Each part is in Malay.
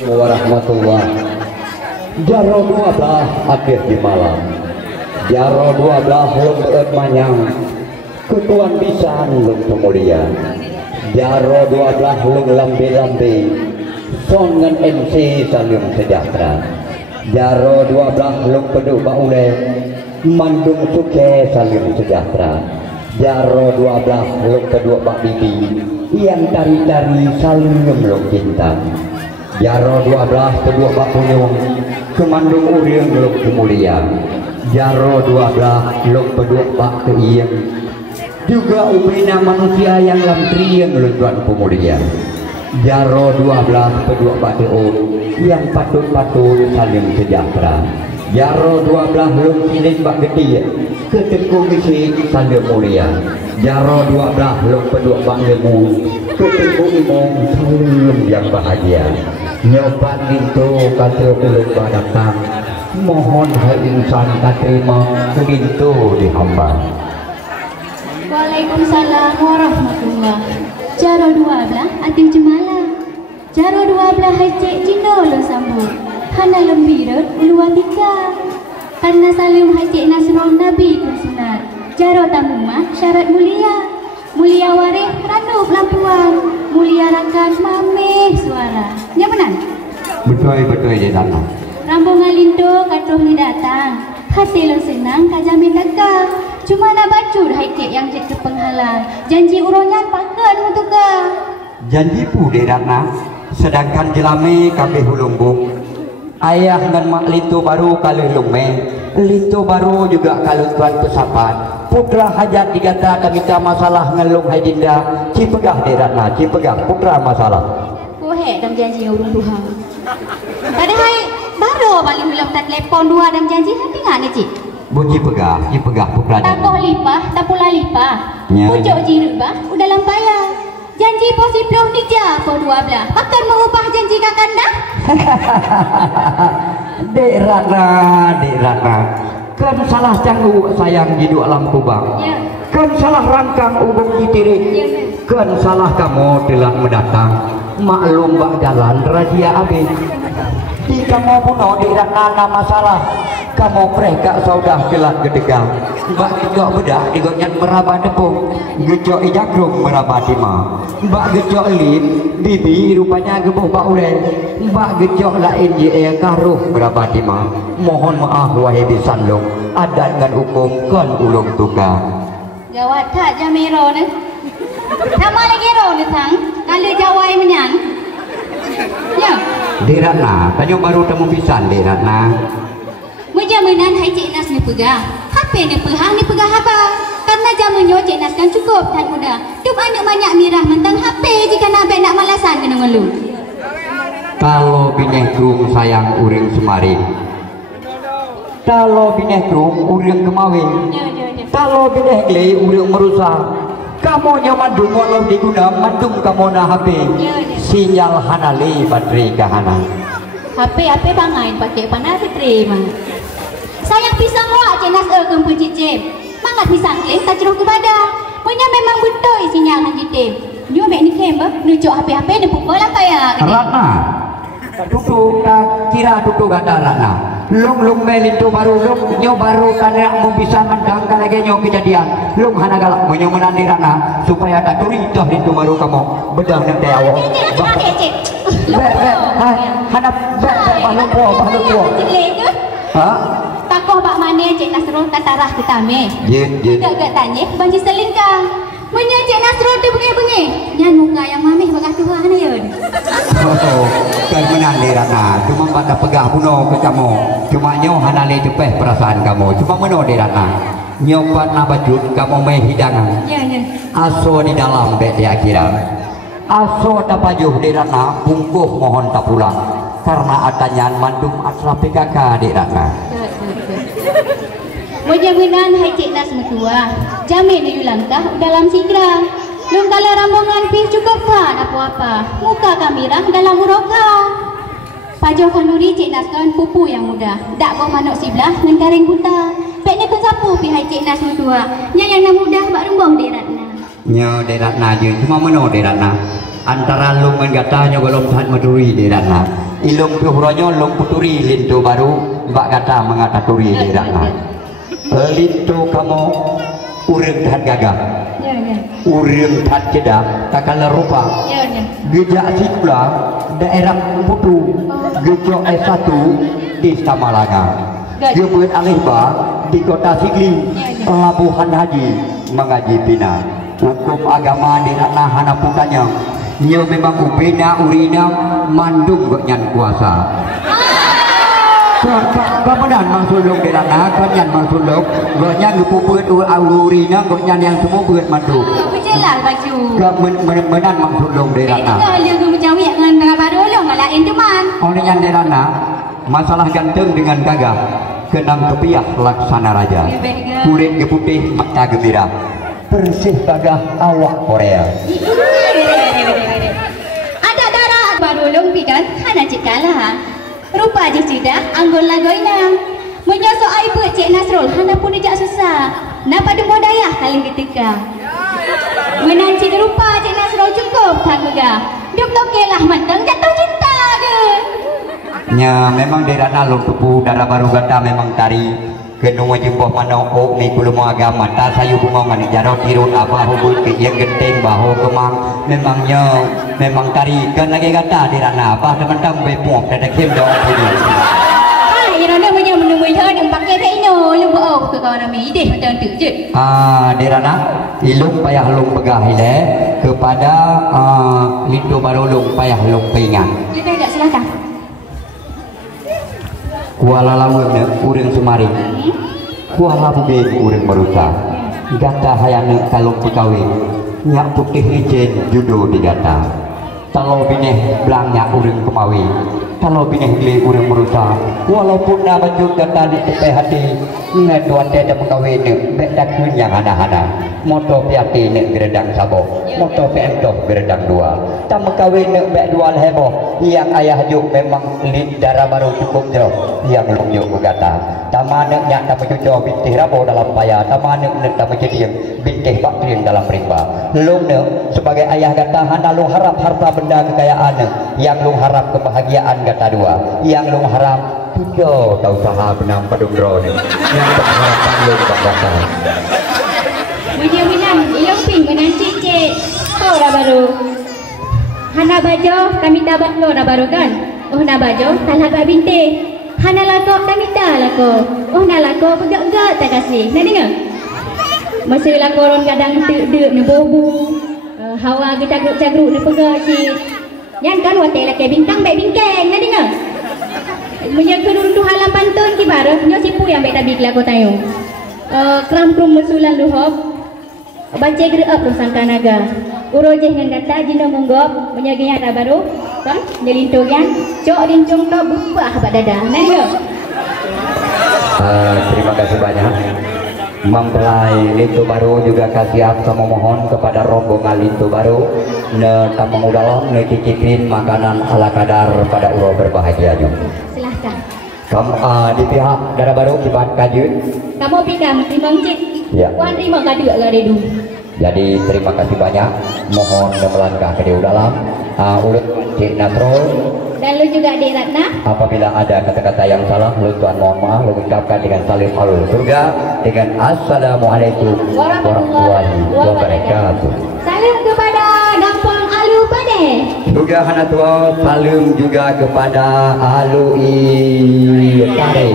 Warahmatullah. Jaro 12 akhir di malam. Jaro 12 lembut manyang. Ketuan pisan lung pemulia. Jaro 12 lung lambe-lambe. Songan MC salim sejahtera. Jaro 12 lung peduk baule. Mandung suke salim sejahtera. Jaro 12 lung peduk bak bibi. Yang tari-tari saling ngemlung cinta. Jaro 12 kedua bak punyung. Kemandung uriang lung kemulia. Jaro 12 lung peduk bak keiyang. Juga umina manusia yang lamtriang lung tuan pemulia. Jaro 12 kedua bak teum. Yang patut-patut saling sejahtera. Jaro 12 lung silin bak gede. Ketekung isi saling mulia. Jaro 12 lung peduk bak lemu. Ketekung imong saling yang bahagia. Nyoban itu kata belum datang. Mohon hai insan tak terima pintu dihamba. Waalaikumsalam warahmatullahi. Jaro 12 ating jemala. Jaro 12 hai cik Cino lo sambut. Hana lembirut uluatika. Karena salim hai cik Nasrul Nabi kun sunat. Jaro tamumah syarat mulia. Mulia warih ranup lampuan. Mulia rakan mameh suara. Nyamanan? Betul je datang. Rambungan lintu katuh ni datang. Hati lo senang kajami taka. Cuma nak bacur hai cik yang cik penghalang. Janji urongan pakan untuk ka. Janji pu de datang. Sedangkan jelame kabeh hulumbung. Ayah dan mak lintu baru kalih lume. Lintu baru juga kalau tuan pesapat. Putra hajat digata kami ta masalah ngelung hai dinda. Cipegah de datang. Cipegah putra masalah. Kuhe dam janji urung Tuhan. Tadi hai baru balik bilang tak telepon dua dam janji hati ngak ni cik. Bu cipegah putra. Takoh lipah, tak pula lipah. Pucuk jiru bah, udah lampaya. Janji posiploh ni ja po 12. Akan mengubah janji kakanda? Dek Ratna. Kan salah canggu sayang di dua lampu bang. Ya. Kan salah rangkang ubung citiri. Ya. Kan salah kamu telah mendatang. Maklum bak jalan rahasia abis. Di kamu puno di Ratna masalah. Kamu mereka saudah kelak gedegang. Mbak gejok bedah digonyat meraba tepung. Gejok ijakrung meraba timah. Mbak gejok lin bibi rupanya gebuh bak ulel. Mbak gejok lain je karuh meraba timah. Mohon maaf wahai bisanlung. Adat dan hukum kan ulung tukar. Gawat tak jamero ni. Sama lagi ro ni tang. Kalau jawai menyan. Ya. Di Ratna, tadi baru temu pisan di Ratna. Menjaminan hai cik Nas ni pegah. HP ni pehang ni pegah apa? Karena jamannya cik Nas kan cukup tan muda. Duk anak banyak mirah mentang HP jika nak nak malasan kena ngeluh. Kalau bineh krum sayang uring semari. Kalau bineh krum uring kemawin. Kalau bineh gele uring merusak. Kamu nyaman dung walau diguna mandung kamu na HP. Sinyal hanali bateri kahana. HP bangain pakai panah terima. Sayang pisang wak cik Nas kempun cicip. Mangat pisang klem tak ceruh kepada. Punya memang betul isinya dengan cicip. Dia ambil ni kem ber. Nujuk HP ni pukul lah kaya. Ratna. Duduk kira duduk kata Ratna. Lung melintu baru nyo baru karena mau bisa mandang lagi nyo kejadian. Lung hana galak menyo menandi Ratna supaya tak turitoh itu baru kamu bedah nanti awak. Cik. Hana balu po. Ha? Takoh bak mana Cik Nasrul katarah ke tame. Gak tanya banji selingkah. Punya Cik Nasrul tu bengi-bengi. Nyan muka yang mamih bagah Tuhan ni yun. Kan menandi Ratna. Cuma pada pegah puno ke kamu. Cuma nyo hanale cepeh perasaan kamu. Cuma meno di Ratna. Nyo patna bajut kamu meh hidangan. Ya. Aso di dalam bek di akhirat. Aso tapajuh di Ratna. Bungkuh mohon tak pulang. Karena adanya mandum asraf PKK di Ratna. Mudah-mudahan hai Cik Nas mertua. Jamin ni langkah dalam sigra. Lung kalau rambungan pih cukup kan apa-apa. Muka kamirah dalam uroka. Pajoh kanduri Cik Nas kan pupu yang muda. Dak bawa manuk siblah dengan karing buta. Pek ni pun sapu pih hai Cik Nas mertua. Yang nak mudah bak rumbong di Ratna. Nyo di Ratna je cuma meno di Ratna. antara lung mengatanya golong tahan maduri di rana ilung tuhronyo lung puturi lintu baru mbak kata mengataturi di rana lintu kamu urang tahan gagah urang tahan cedak takkan rupa gejak sikla daerah putu gejok S1 di Samalanga gebet alihba di kota Sigli Pelabuhan Haji mengaji pina hukum agama di ranah hanapukannya dia memang upena urina mandung nyan kuasa kemudian mangsulung di ranah kanyan mangsulung gonyan gupuput urina gonyan yang semua buat mandung berjelas baju kemudian mangsulung di ranah dia mencawi dengan baru lo nggak lain cuman oleh yang di ranah masalah ganteng dengan gagah kenang kepiah laksana raja kulit putih mata gembira bersih gagah awak Korea ada darah baru long bidan hana cikalah rupa je sudah anggol lagoina menyosok aib Cik Nasrul hana pun dijak susah napa demo daya kali ketika menanci rupa Cik Nasrul cukup tak megah duk lokelah manteng jatuh cinta ke nya memang di ranah lung tupu darah baru gata memang tari genung jempoh manok ni kulum agama ta sayu bungongan jaro tirut apa hubul ke yang genteng baho kemang memang tari kan lagi gata di ranah apa teman-teman bepok ada kem dong ini Irana punya menemui dia pakai tekno lu bawa ke kawan kami ide macam tu je di ranah ilung payah lung pegah ile kepada lintu baru lung payah lung pingan lebih tak silakan Kuala Laweng urang Sumari Kuala Bugin urang Baruta gata hayana kalung pekawin nyak putih ijen judo di gata kalau bineh belangnya urang Kemawi kalau bineh geli urang Baruta walaupun na baju gata di tepi hati ngaduan teda pekawin beda kun yang hana-hana moto piati nek geredang sabo moto pentoh geredang dua tam kawin nek bek dua heboh yang ayah juk memang lid darah baru cukup jo yang long juk berkata tamanek nyak tak mencucuk bintih rabo dalam payah tamanek nek tak menjadiang bintih baktrian dalam rimba long nek sebagai ayah kata hana long harap harta benda kekayaan yang long harap kebahagiaan kata dua yang long harap tujuh tak usaha benang padundro ni yang berharapan long kata Menang ilong ping dengan cicik kau dah baru hana bajo kami tabat lo dah baru kan oh na bajo talah bak bintik hana lako kami tak lako oh na lako pegak-gak tak kasih nak dengar masa lako orang kadang dek ni bobu hawa kita cagruk ni pegak cik yang kan watai laki bintang baik bingkeng nak dengar menyangka runtuh halam pantun kibarah nyo sipu yang baik tabi kelako tayung keram krum mesulan luhop baca gerap sangka naga urojeh dengan kata jino munggop menyaganya tak baru kan nyelintugan cok rincung to bubah bak dada nengok terima kasih banyak mempelai Lintu Baru juga kasih sama mohon kepada rombongan Lintu Baru ne tamang udalong ne cicipin makanan ala kadar pada uro berbahagianya silahkan kamu di pihak darah baru kibat kajut kamu pikam timang cik ya wan terima kadu agak redu jadi terima kasih banyak mohon melangkah ke dalam ulut Cik Nasrul dan lu juga Adik Ratna apabila ada kata-kata yang salah lu tuan mohon maaf lu ucapkan dengan salim alul surga dengan assalamualaikum warahmatullahi wabarakatuh salam kepada Dampang Alu Pade juga hanatua salam juga kepada Alu Tare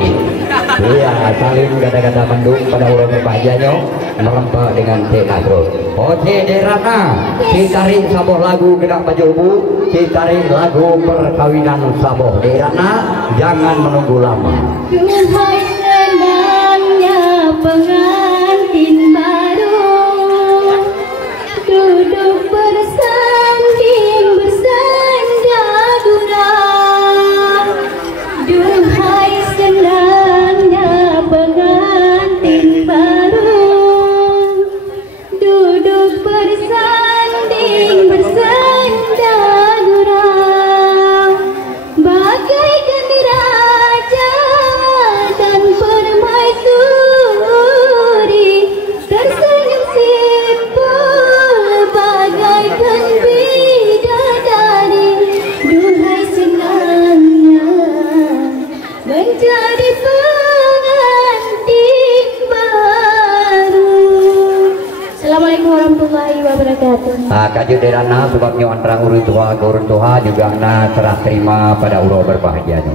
ya salim kata-kata mendung pada orang berbahagianya merempah dengan Cik Nasrul oke derana Cik tarik saboh lagu gedak pajobu Cik tarik lagu perkawinan saboh derana jangan menunggu lama Duhai senangnya pengantin baru duduk bersanding bersandar gurau duhai senangnya pengantin baru duduk bersanding bersandar gurau bagaikan raja dan permaisuri tersenyum simpul menjadi pengantin baru. Assalamualaikum warahmatullahi wabarakatuh. Kajuderana sebabnya antara urun tua juga na serah terima pada ulo berbahagia.